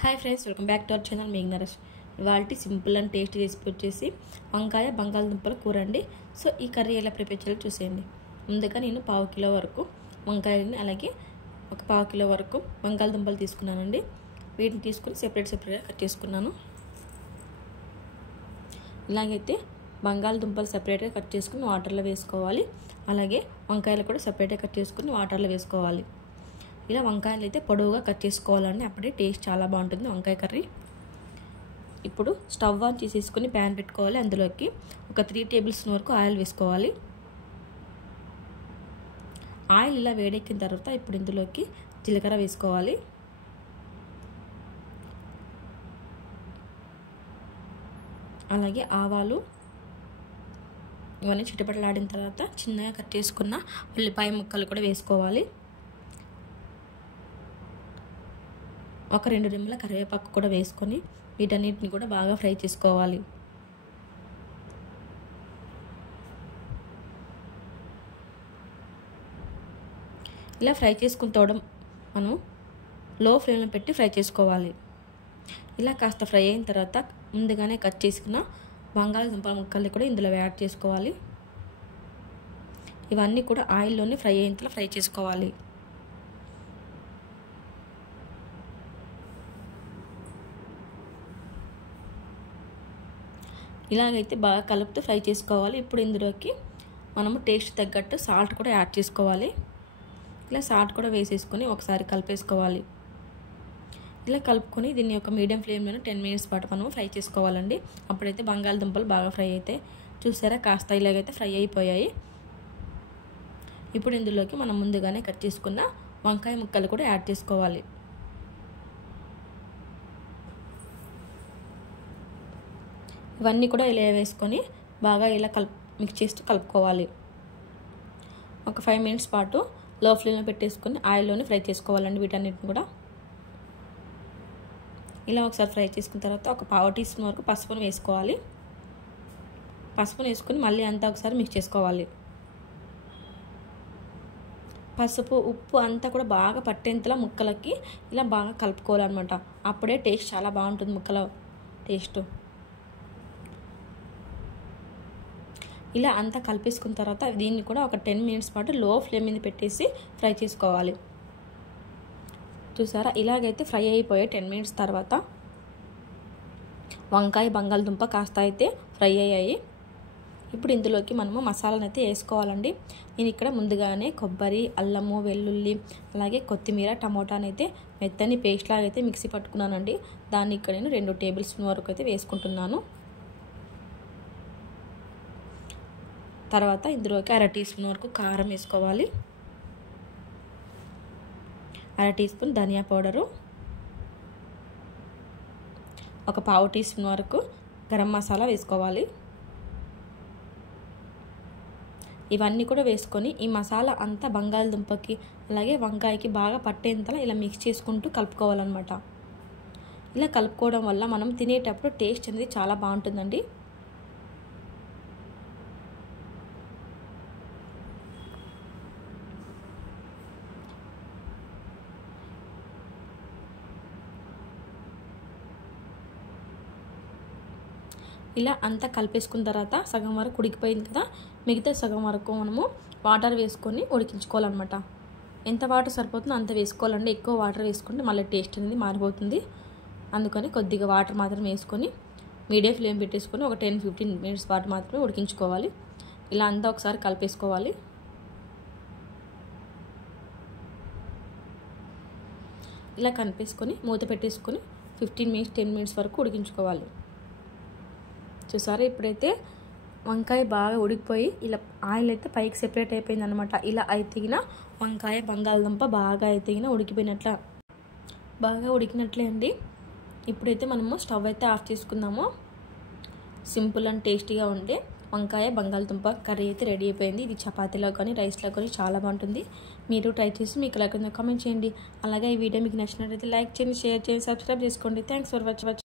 Hi friends, welcome back to our channel. Megh Naresh. ఇవాళ simple and tasty recipe వచ్చేసి వంకాయ బంగాళదుంపల కూర అండి. సో ఈ కర్రీ ఎలా ప్రిపేర్ చేయాలో చూసేయండి. ముందుగా నేను 1/2 కిలో వరకు వంకాయని, అలాగే ఒక 1/2 కిలో వరకు బంగాళదుంపలు తీసుకున్నానండి. వీటిని తీసుకుని సెపరేట్గా కట్ చేసుకున్నాను. ఇలాగైతే బంగాళదుంపలు సెపరేట్గా కట్ చేసుకుని వాటర్లో వేసుకోవాలి. అలాగే వంకాయలు కూడా సెపరేట్గా కట్ చేసుకుని వాటర్లో వేసుకోవాలి. ఇలా వంకాయలు అయితే పొడవుగా కట్ చేసుకోవాలండి, అప్పుడే టేస్ట్ చాలా బాగుంటుంది వంకాయ కర్రీ. ఇప్పుడు స్టవ్ ఆన్ చేసేసుకుని ప్యాన్ పెట్టుకోవాలి. అందులోకి ఒక 3 టేబుల్ స్పూన్ వరకు ఆయిల్ వేసుకోవాలి. ఆయిల్ ఇలా వేడెక్కిన తర్వాత ఇప్పుడు ఇందులోకి జీలకర్ర వేసుకోవాలి. అలాగే ఆవాలు ఇవన్నీ చిటపటలాడిన తర్వాత చిన్నగా కట్ చేసుకున్న ఉల్లిపాయ ముక్కలు కూడా వేసుకోవాలి. ఒక 2 రెమ్మల కరివేపాకు కూడా వేసుకొని వీటన్నిటిని కూడా బాగా ఫ్రై చేసుకోవాలి. ఇలా ఫ్రై చేసుకుని మనం లో ఫ్లేమ్లో పెట్టి ఫ్రై చేసుకోవాలి. ఇలా కాస్త ఫ్రై అయిన తర్వాత ముందుగానే కట్ చేసుకున్న బంగాళదుంపల ముక్కల్ని కూడా ఇందులో యాడ్ చేసుకోవాలి. ఇవన్నీ కూడా ఆయిల్లోనే ఫ్రై అయ్యేంతలా ఫ్రై చేసుకోవాలి. ఇలాగైతే బాగా కలుపుతూ ఫ్రై చేసుకోవాలి. ఇప్పుడు ఇందులోకి మనము టేస్ట్ తగ్గట్టు సాల్ట్ కూడా యాడ్ చేసుకోవాలి. ఇలా సాల్ట్ కూడా వేసేసుకొని ఒకసారి కలిపేసుకోవాలి. ఇలా కలుపుకొని దీన్ని ఒక మీడియం ఫ్లేమ్లోనే 10 మినిట్స్ పాటు మనం ఫ్రై చేసుకోవాలండి. అప్పుడైతే బంగాళదుంపలు బాగా ఫ్రై అవుతాయి. చూసారా, కాస్త ఇలాగైతే ఫ్రై అయిపోయాయి. ఇప్పుడు ఇందులోకి మనం ముందుగానే కట్ చేసుకున్న వంకాయ ముక్కలు కూడా యాడ్ చేసుకోవాలి. ఇవన్నీ కూడా ఇలా వేసుకొని బాగా ఇలా మిక్స్ చేస్తూ కలుపుకోవాలి. ఒక 5 మినిట్స్ పాటు లో ఫ్లేమ్లో పెట్టేసుకొని ఆయిల్లోనే ఫ్రై చేసుకోవాలండి వీటన్నిటిని కూడా. ఇలా ఒకసారి ఫ్రై చేసుకున్న తర్వాత ఒక 1/2 టీ స్పూన్ వరకు పసుపును వేసుకోవాలి. పసుపును వేసుకొని మళ్ళీ అంతా ఒకసారి మిక్స్ చేసుకోవాలి. పసుపు ఉప్పు అంతా కూడా బాగా పట్టేంతలా ముక్కలకి ఇలా బాగా కలుపుకోవాలన్నమాట. అప్పుడే టేస్ట్ చాలా బాగుంటుంది, ముక్కల టేస్ట్. ఇలా అంతా కలిపేసుకున్న తర్వాత దీన్ని కూడా ఒక 10 మినిట్స్ పాటు లో ఫ్లేమ్ మీద పెట్టేసి ఫ్రై చేసుకోవాలి. చూసారా, ఇలాగైతే ఫ్రై అయిపోయాయి. 10 మినిట్స్ తర్వాత వంకాయ బంగాళదుంప కాస్త అయితే ఫ్రై అయ్యాయి. ఇప్పుడు ఇందులోకి మనము మసాలాను అయితే వేసుకోవాలండి. నేను ఇక్కడ ముందుగానే కొబ్బరి, అల్లము, వెల్లుల్లి, అలాగే కొత్తిమీర, టమోటాని అయితే మెత్తని పేస్ట్ లాగా అయితే మిక్సీ పట్టుకున్నానండి. దాన్ని ఇక్కడ నేను 2 టేబుల్ స్పూన్ వరకు అయితే వేసుకుంటున్నాను. తర్వాత ఇందులోకి 1/2 టీ స్పూన్ వరకు కారం వేసుకోవాలి. 1/2 టీ స్పూన్ ధనియా పౌడరు, ఒక 1/2 టీ స్పూన్ వరకు గరం మసాలా వేసుకోవాలి. ఇవన్నీ కూడా వేసుకొని ఈ మసాలా అంతా బంగాళదుంపకి అలాగే వంకాయకి బాగా పట్టేంతలా ఇలా మిక్స్ చేసుకుంటూ కలుపుకోవాలన్నమాట. ఇలా కలుపుకోవడం వల్ల మనం తినేటప్పుడు టేస్ట్ అనేది చాలా బాగుంటుందండి. ఇలా అంతా కలిపేసుకున్న తర్వాత సగం వరకు ఉడికిపోయింది కదా, మిగతా సగం వరకు మనము వాటర్ వేసుకొని ఉడికించుకోవాలన్నమాట. ఎంత వాటర్ సరిపోతుందో అంత వేసుకోవాలండి. ఎక్కువ వాటర్ వేసుకుంటే మళ్ళీ టేస్ట్ అనేది మారిపోతుంది. అందుకని కొద్దిగా వాటర్ మాత్రం వేసుకొని మీడియం ఫ్లేమ్ పెట్టేసుకొని ఒక 10-15 మినిట్స్ పాటు మాత్రమే ఉడికించుకోవాలి. ఇలా అంతా ఒకసారి కలిపేసుకోవాలి. ఇలా కలిపేసుకొని మూత పెట్టేసుకొని 10 మినిట్స్ వరకు ఉడికించుకోవాలి. చూసారా, ఇప్పుడైతే వంకాయ బాగా ఉడికిపోయి ఇలా ఆయిల్ అయితే పైకి సెపరేట్ అయిపోయింది అనమాట. ఇలా అయితేగిన వంకాయ బంగాళదుంప బాగా అయితేగిన బాగా ఉడికినట్లే అండి. ఇప్పుడైతే మనము స్టవ్ అయితే ఆఫ్ చేసుకుందాము. సింపుల్ అండ్ టేస్టీగా ఉండే వంకాయ బంగాళదుంప కర్రీ అయితే రెడీ అయిపోయింది. ఇది చపాతీలో కానీ రైస్లో కానీ చాలా బాగుంటుంది. మీరు ట్రై చేసి మీకు ఎలా కామెంట్ చేయండి. అలాగే ఈ వీడియో మీకు నచ్చినట్లయితే లైక్ చేయండి, షేర్ చేయండి, సబ్స్క్రైబ్ చేసుకోండి. Thanks for watching.